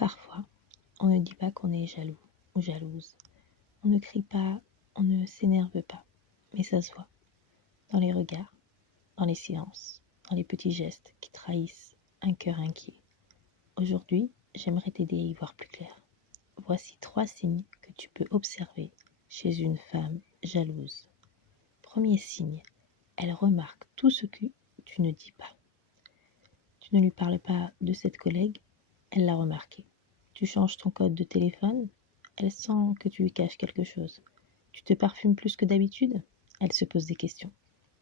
Parfois, on ne dit pas qu'on est jaloux ou jalouse. On ne crie pas, on ne s'énerve pas. Mais ça se voit. Dans les regards, dans les silences, dans les petits gestes qui trahissent un cœur inquiet. Aujourd'hui, j'aimerais t'aider à y voir plus clair. Voici 3 signes que tu peux observer chez une femme jalouse. Premier signe, elle remarque tout ce que tu ne dis pas. Tu ne lui parles pas de cette collègue, elle l'a remarqué. Tu changes ton code de téléphone, elle sent que tu lui caches quelque chose. Tu te parfumes plus que d'habitude, elle se pose des questions.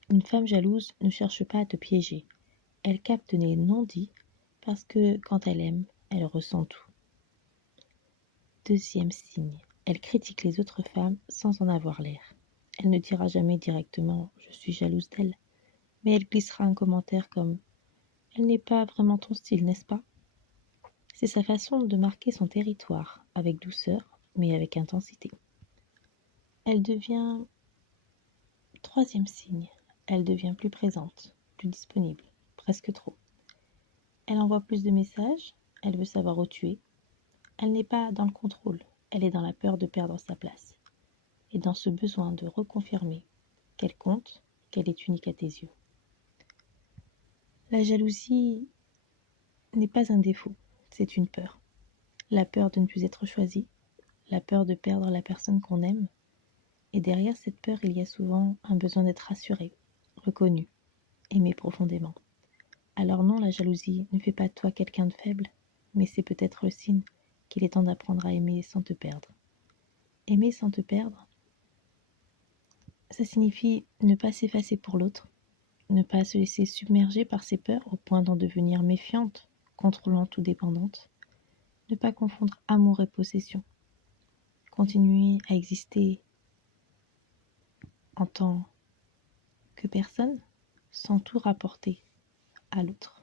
Une femme jalouse ne cherche pas à te piéger. Elle capte les non-dits parce que quand elle aime, elle ressent tout. Deuxième signe, elle critique les autres femmes sans en avoir l'air. Elle ne dira jamais directement « je suis jalouse d'elle », mais elle glissera un commentaire comme « elle n'est pas vraiment ton style, n'est-ce pas ?» C'est sa façon de marquer son territoire, avec douceur, mais avec intensité. Elle devient, troisième signe, elle devient plus présente, plus disponible, presque trop. Elle envoie plus de messages, elle veut savoir où tu es. Elle n'est pas dans le contrôle, elle est dans la peur de perdre sa place. Et dans ce besoin de reconfirmer qu'elle compte, qu'elle est unique à tes yeux. La jalousie n'est pas un défaut, c'est une peur. La peur de ne plus être choisie, la peur de perdre la personne qu'on aime. Et derrière cette peur, il y a souvent un besoin d'être rassuré, reconnu, aimé profondément. Alors non, la jalousie ne fait pas de toi quelqu'un de faible, mais c'est peut-être le signe qu'il est temps d'apprendre à aimer sans te perdre. Aimer sans te perdre, ça signifie ne pas s'effacer pour l'autre, ne pas se laisser submerger par ses peurs au point d'en devenir méfiante, contrôlante ou dépendante, ne pas confondre amour et possession, continuer à exister en tant que personne sans tout rapporter à l'autre.